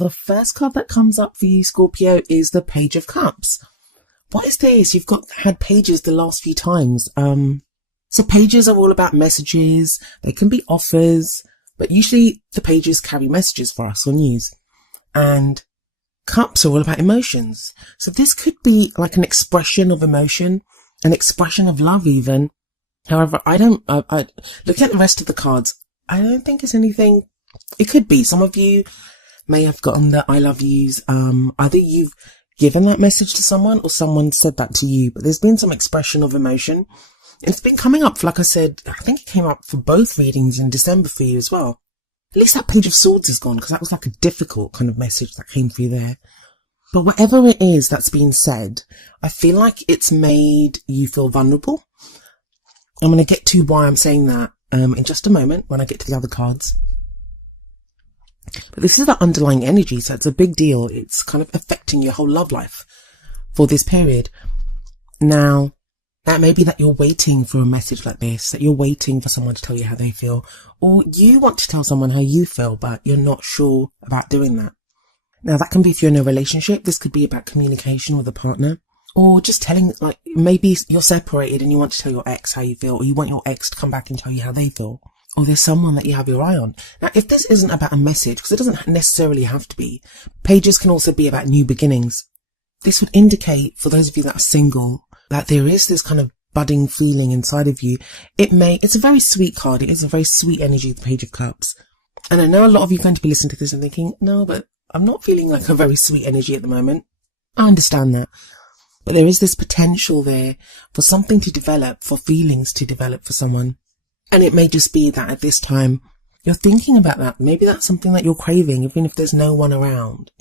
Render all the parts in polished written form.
The first card that comes up for you, Scorpio, is the Page of Cups. What is this? You've had pages the last few times. So pages are all about messages. They can be offers, but usually the pages carry messages for us or news. And cups are all about emotions. So this could be like an expression of emotion, an expression of love even. However, I looking at the rest of the cards, I don't think it's anything. It could be. Some of you may have gotten the I love yous. Either you've given that message to someone or someone said that to you, but there's been some expression of emotion. It's been coming up, like I said, I think it came up for both readings in December for you as well. At least that Page of Swords is gone, because that was like a difficult kind of message that came through there. But whatever it is that's been said, I feel like it's made you feel vulnerable. I'm going to get to why I'm saying that in just a moment when I get to the other cards. But this is the underlying energy, so it's a big deal. It's kind of affecting your whole love life for this period. Now, that may be that you're waiting for a message like this, that you're waiting for someone to tell you how they feel, or you want to tell someone how you feel, but you're not sure about doing that. Now, that can be if you're in a relationship. This could be about communication with a partner, or just telling, like, maybe you're separated and you want to tell your ex how you feel, or you want your ex to come back and tell you how they feel, or there's someone that you have your eye on. Now, if this isn't about a message, because it doesn't necessarily have to be, pages can also be about new beginnings. This would indicate, for those of you that are single, that there is this kind of budding feeling inside of you. It's a very sweet card. It is a very sweet energy, the Page of Cups. And I know a lot of you are going to be listening to this and thinking, no, but I'm not feeling like a very sweet energy at the moment. I understand that. But there is this potential there for something to develop, for feelings to develop for someone. And it may just be that at this time, you're thinking about that. Maybe that's something that you're craving, even if there's no one around.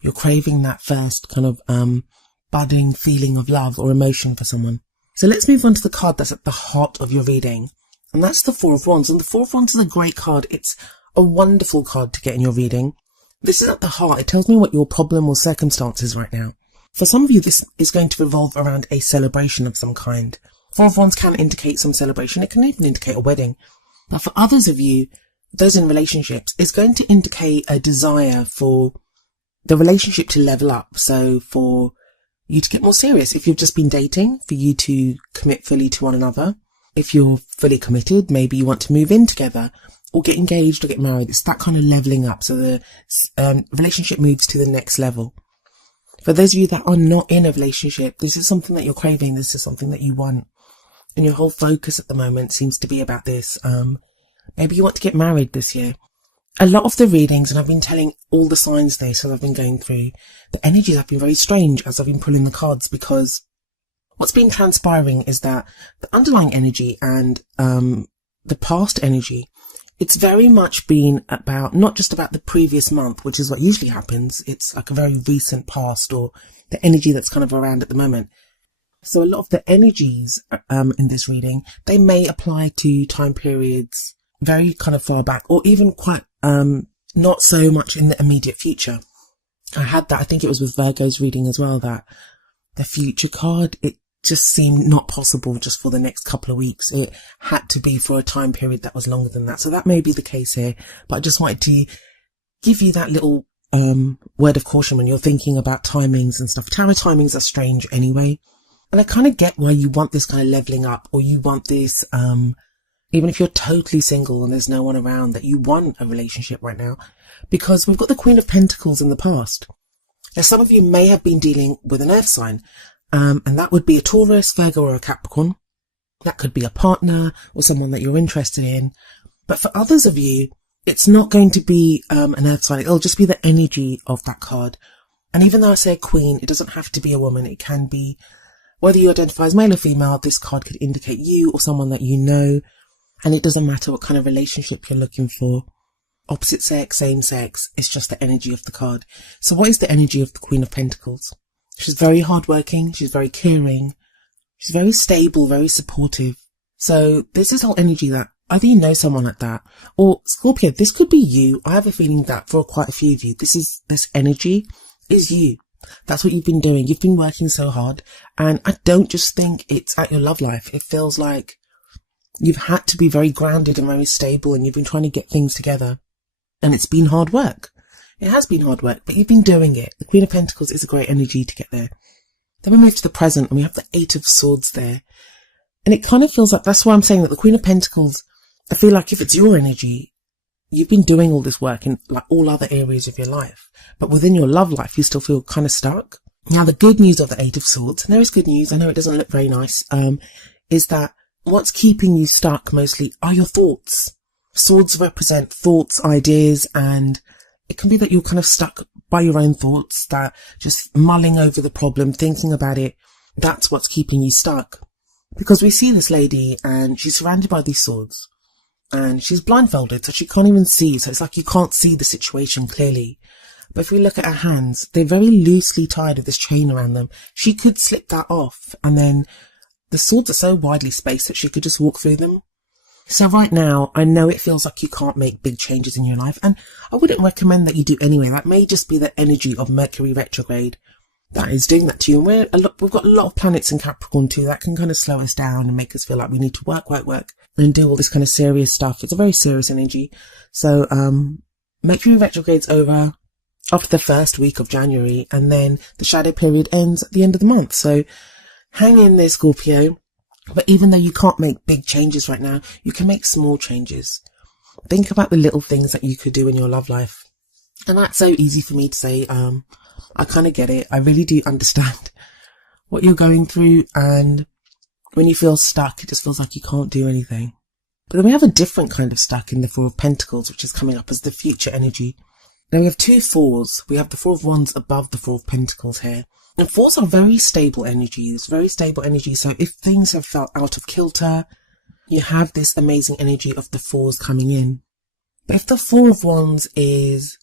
You're craving that first kind of, budding feeling of love or emotion for someone. So let's move on to the card that's at the heart of your reading. And that's the Four of Wands. And the Four of Wands is a great card. It's a wonderful card to get in your reading. This is at the heart. It tells me what your problem or circumstance is right now. For some of you, this is going to revolve around a celebration of some kind. Four of Wands can indicate some celebration. It can even indicate a wedding. But for others of you, those in relationships, it's going to indicate a desire for the relationship to level up. So for you to get more serious. If you've just been dating, for you to commit fully to one another. If you're fully committed, maybe you want to move in together or get engaged or get married. It's that kind of leveling up. So the relationship moves to the next level. For those of you that are not in a relationship, this is something that you're craving. This is something that you want. And your whole focus at the moment seems to be about this. Maybe you want to get married this year. A lot of the readings, and I've been telling all the signs this as I've been going through, the energies have been very strange as I've been pulling the cards, because what's been transpiring is that the underlying energy and the past energy, it's very much been about, not just about the previous month, which is what usually happens. It's like a very recent past, or the energy that's kind of around at the moment. So a lot of the energies in this reading, they may apply to time periods very kind of far back, or even quite not so much in the immediate future. I had that, I think it was with Virgo's reading as well, that the future card, it just seemed not possible just for the next couple of weeks. It had to be for a time period that was longer than that. So that may be the case here, but I just wanted to give you that little word of caution when you're thinking about timings and stuff. Tarot timings are strange anyway. And I kind of get why you want this kind of leveling up, or you want this, even if you're totally single and there's no one around, that you want a relationship right now, because we've got the Queen of Pentacles in the past. Now, some of you may have been dealing with an earth sign, and that would be a Taurus, Virgo, or a Capricorn. That could be a partner or someone that you're interested in. But for others of you, it's not going to be an earth sign. It'll just be the energy of that card. And even though I say queen, it doesn't have to be a woman. It can be, whether you identify as male or female, this card could indicate you or someone that you know. And it doesn't matter what kind of relationship you're looking for. Opposite sex, same sex. It's just the energy of the card. So what is the energy of the Queen of Pentacles? She's very hardworking. She's very caring. She's very stable, very supportive. So this is all energy that either you know someone like that, or Scorpio, this could be you. I have a feeling that for quite a few of you, this energy is you. That's what you've been doing. You've been working so hard. And I don't just think it's at your love life. It feels like you've had to be very grounded and very stable, and you've been trying to get things together. And it's been hard work. It has been hard work, but you've been doing it. The Queen of Pentacles is a great energy to get there. Then we move to the present and we have the Eight of Swords there. And it kind of feels like, that's why I'm saying that the Queen of Pentacles, I feel like if it's your energy, you've been doing all this work in like all other areas of your life. But within your love life, you still feel kind of stuck. Now, the good news of the Eight of Swords, and there is good news, I know it doesn't look very nice, is that what's keeping you stuck mostly are your thoughts. Swords represent thoughts, ideas, and it can be that you're kind of stuck by your own thoughts, that just mulling over the problem, thinking about it, that's what's keeping you stuck. Because we see this lady and she's surrounded by these swords and she's blindfolded, so she can't even see. So it's like you can't see the situation clearly. But if we look at her hands, they're very loosely tied with this chain around them. She could slip that off, and then the swords are so widely spaced that she could just walk through them. So right now, I know it feels like you can't make big changes in your life, and I wouldn't recommend that you do anyway. That may just be the energy of Mercury retrograde that is doing that to you. And we've got a lot of planets in Capricorn too. That can kind of slow us down and make us feel like we need to work, and do all this kind of serious stuff. It's a very serious energy. So, Mercury retrograde's over after the first week of January, and then the shadow period ends at the end of the month. So hang in there, Scorpio. But even though you can't make big changes right now, you can make small changes. Think about the little things that you could do in your love life. And that's so easy for me to say. I kind of get it. I really do understand what you're going through. And when you feel stuck, it just feels like you can't do anything. But then we have a different kind of stuck in the Four of Pentacles, which is coming up as the future energy. Now we have two fours. We have the Four of Wands above the Four of Pentacles here. And fours are very stable energies, So if things have felt out of kilter, you have this amazing energy of the fours coming in. But if the Four of Wands is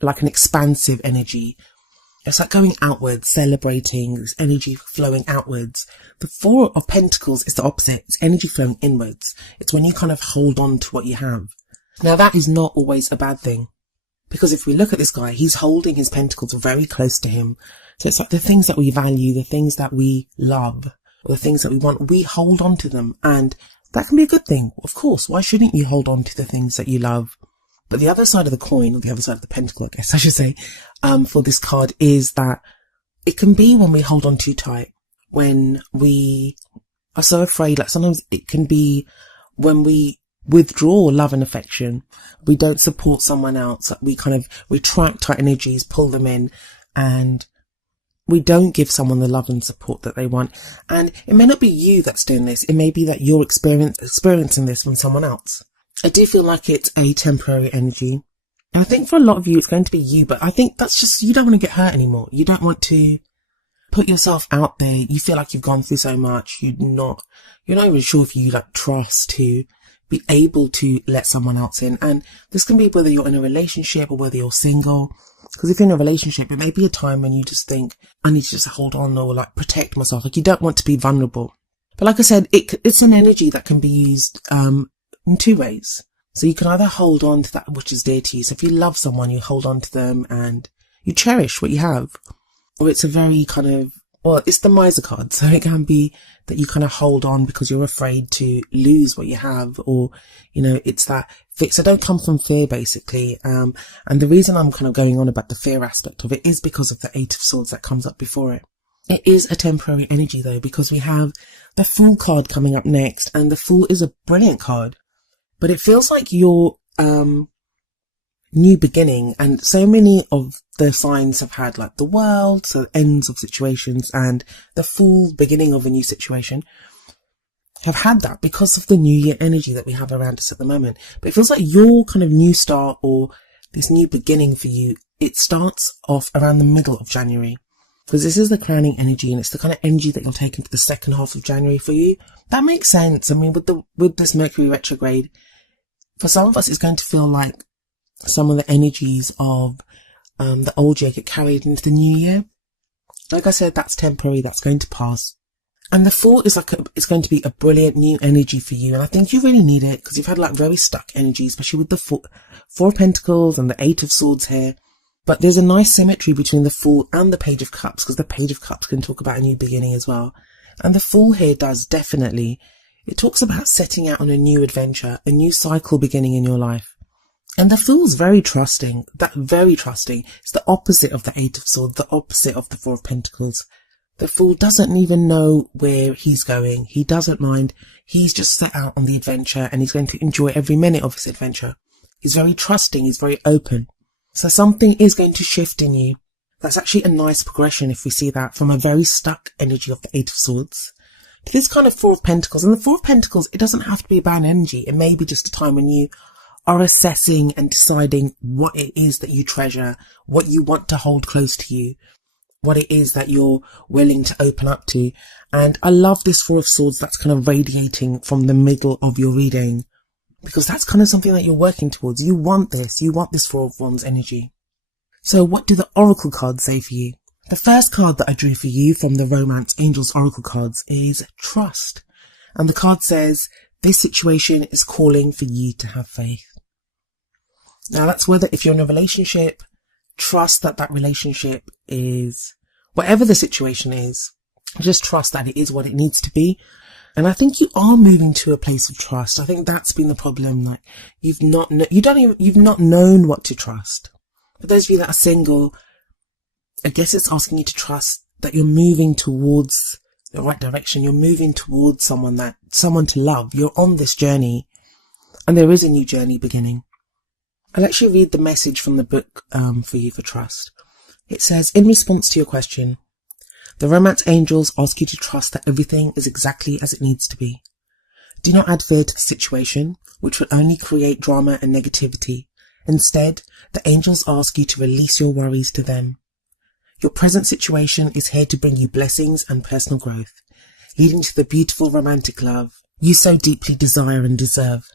like an expansive energy, it's like going outwards, celebrating, this energy flowing outwards. The Four of Pentacles is the opposite. It's energy flowing inwards. It's when you kind of hold on to what you have. Now that is not always a bad thing. Because if we look at this guy, he's holding his pentacles very close to him. So it's like the things that we value, the things that we love, or the things that we want, we hold on to them. And that can be a good thing. Of course, why shouldn't you hold on to the things that you love? But the other side of the coin, or the other side of the pentacle, I guess I should say, for this card is that it can be when we hold on too tight, when we are so afraid. Like sometimes it can be when we withdraw love and affection. We don't support someone else. We kind of retract our energies, pull them in, and we don't give someone the love and support that they want. And it may not be you that's doing this. It may be that you're experiencing this from someone else. I do feel like it's a temporary energy. And I think for a lot of you, it's going to be you, but I think that's just, you don't want to get hurt anymore. You don't want to put yourself out there. You feel like you've gone through so much. You're not even sure if you like trust to be able to let someone else in. And this can be whether you're in a relationship or whether you're single. Because if you're in a relationship, it may be a time when you just think, I need to just hold on or like protect myself. Like you don't want to be vulnerable. But like I said, it's an energy that can be used in two ways. So you can either hold on to that which is dear to you. So if you love someone, you hold on to them and you cherish what you have. Or it's a very kind of, well, it's the miser card. So it can be that you kind of hold on because you're afraid to lose what you have, or, you know, it's that fear. So don't come from fear, basically. And the reason I'm kind of going on about the fear aspect of it is because of the Eight of Swords that comes up before it. It is a temporary energy though, because we have the Fool card coming up next, and the Fool is a brilliant card, but it feels like your new beginning. And so many of the signs have had like the World, so ends of situations, and the Fool, beginning of a new situation, have had that because of the New Year energy that we have around us at the moment. But it feels like your kind of new start or this new beginning for you, it starts off around the middle of January. Because this is the crowning energy, and it's the kind of energy that you'll take into the second half of January for you. That makes sense. I mean, with this Mercury retrograde, for some of us, it's going to feel like some of the energies of the old year get carried into the new year. Like I said, that's temporary. That's going to pass. And the Fool is like it's going to be a brilliant new energy for you. And I think you really need it because you've had like very stuck energy, especially with the Four of Pentacles and the Eight of Swords here. But there's a nice symmetry between the Fool and the Page of Cups, because the Page of Cups can talk about a new beginning as well. And the Fool here does definitely. It talks about setting out on a new adventure, a new cycle beginning in your life. And the Fool's very trusting. Very trusting. It's the opposite of the Eight of Swords, the opposite of the Four of Pentacles. The Fool doesn't even know where he's going. He doesn't mind. He's just set out on the adventure and he's going to enjoy every minute of his adventure. He's very trusting. He's very open. So something is going to shift in you. That's actually a nice progression if we see that, from a very stuck energy of the Eight of Swords to this kind of Four of Pentacles. And the Four of Pentacles, it doesn't have to be a bad energy. It may be just a time when you are assessing and deciding what it is that you treasure, what you want to hold close to you, what it is that you're willing to open up to. And I love this Four of Swords that's kind of radiating from the middle of your reading, because that's kind of something that you're working towards. You want this Four of Wands energy. So what do the Oracle cards say for you? The first card that I drew for you from the Romance Angels Oracle cards is Trust. And the card says, this situation is calling for you to have faith. Now that's whether, if you're in a relationship, trust that that relationship is, whatever the situation is, just trust that it is what it needs to be. And I think you are moving to a place of trust. I think that's been the problem. Like, you've not known what to trust. For those of you that are single, I guess it's asking you to trust that you're moving towards the right direction. You're moving towards someone to love. You're on this journey, and there is a new journey beginning. I'll actually read the message from the book for you for trust. It says, in response to your question, the Romance Angels ask you to trust that everything is exactly as it needs to be. Do not add fear to the situation, which will only create drama and negativity. Instead, the angels ask you to release your worries to them. Your present situation is here to bring you blessings and personal growth, leading to the beautiful romantic love you so deeply desire and deserve.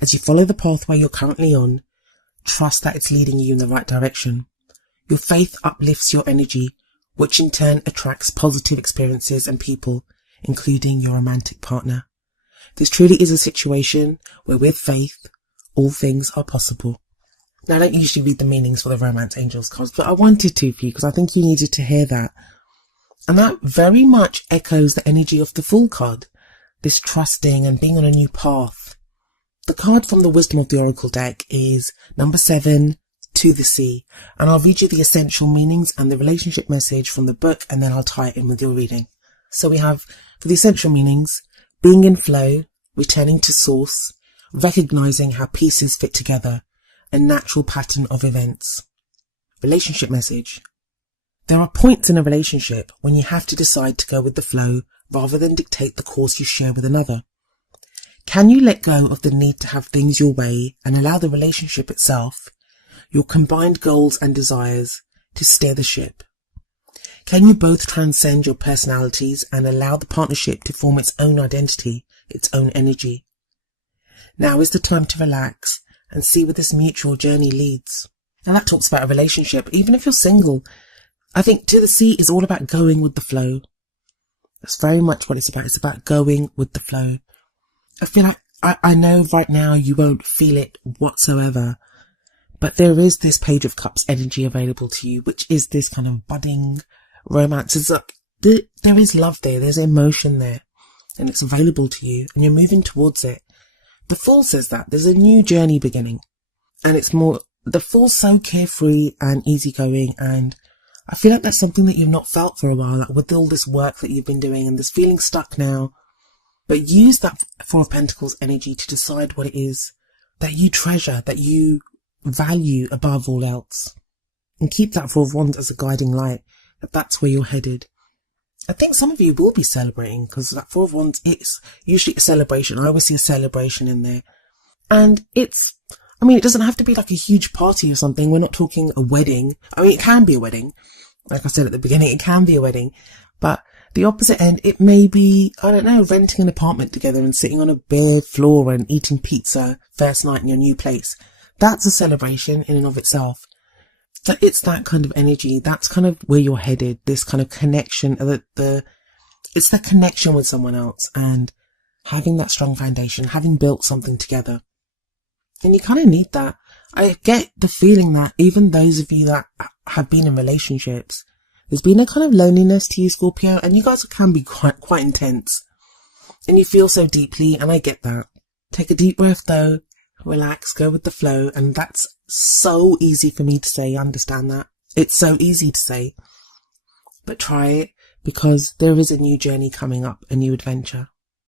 As you follow the pathway you're currently on, trust that it's leading you in the right direction. Your faith uplifts your energy, which in turn attracts positive experiences and people, including your romantic partner. This truly is a situation where with faith, all things are possible. Now, I don't usually read the meanings for the Romance Angels cards, but I wanted to for you because I think you needed to hear that. And that very much echoes the energy of the Fool card, this trusting and being on a new path. The card from the Wisdom of the Oracle deck is number 7, To the Sea. And I'll read you the essential meanings and the relationship message from the book, and then I'll tie it in with your reading. So we have, for the essential meanings, being in flow, returning to source, recognizing how pieces fit together, a natural pattern of events. Relationship message. There are points in a relationship when you have to decide to go with the flow rather than dictate the course you share with another. Can you let go of the need to have things your way and allow the relationship itself, your combined goals and desires, to steer the ship? Can you both transcend your personalities and allow the partnership to form its own identity, its own energy? Now is the time to relax and see where this mutual journey leads. And that talks about a relationship. Even if you're single, I think To the Sea is all about going with the flow. That's very much what it's about. It's about going with the flow. I feel like, I know right now you won't feel it whatsoever, but there is this Page of Cups energy available to you, which is this kind of budding romance. It's like, there is love there, there's emotion there, and it's available to you, and you're moving towards it. The Fool says that there's a new journey beginning, and it's more, the Fool's so carefree and easygoing, and I feel like that's something that you've not felt for a while, like with all this work that you've been doing and this feeling stuck now. But use that Four of Pentacles energy to decide what it is that you treasure, that you value above all else. And keep that Four of Wands as a guiding light, that that's where you're headed. I think some of you will be celebrating, because that Four of Wands is usually a celebration. I always see a celebration in there. And it doesn't have to be like a huge party or something. We're not talking a wedding. I mean, it can be a wedding. Like I said at the beginning, it can be a wedding. But the opposite end, it may be, I don't know, renting an apartment together and sitting on a bare floor and eating pizza first night in your new place. That's a celebration in and of itself. So it's that kind of energy. That's kind of where you're headed. This kind of connection, it's the connection with someone else and having that strong foundation, having built something together. And you kind of need that. I get the feeling that even those of you that have been in relationships, there's been a kind of loneliness to you, Scorpio, and you guys can be quite intense. And you feel so deeply, and I get that. Take a deep breath though. relax, go with the flow. And that's so easy for me to say. Understand that. It's so easy to say, but try it, because there is a new journey coming up, a new adventure.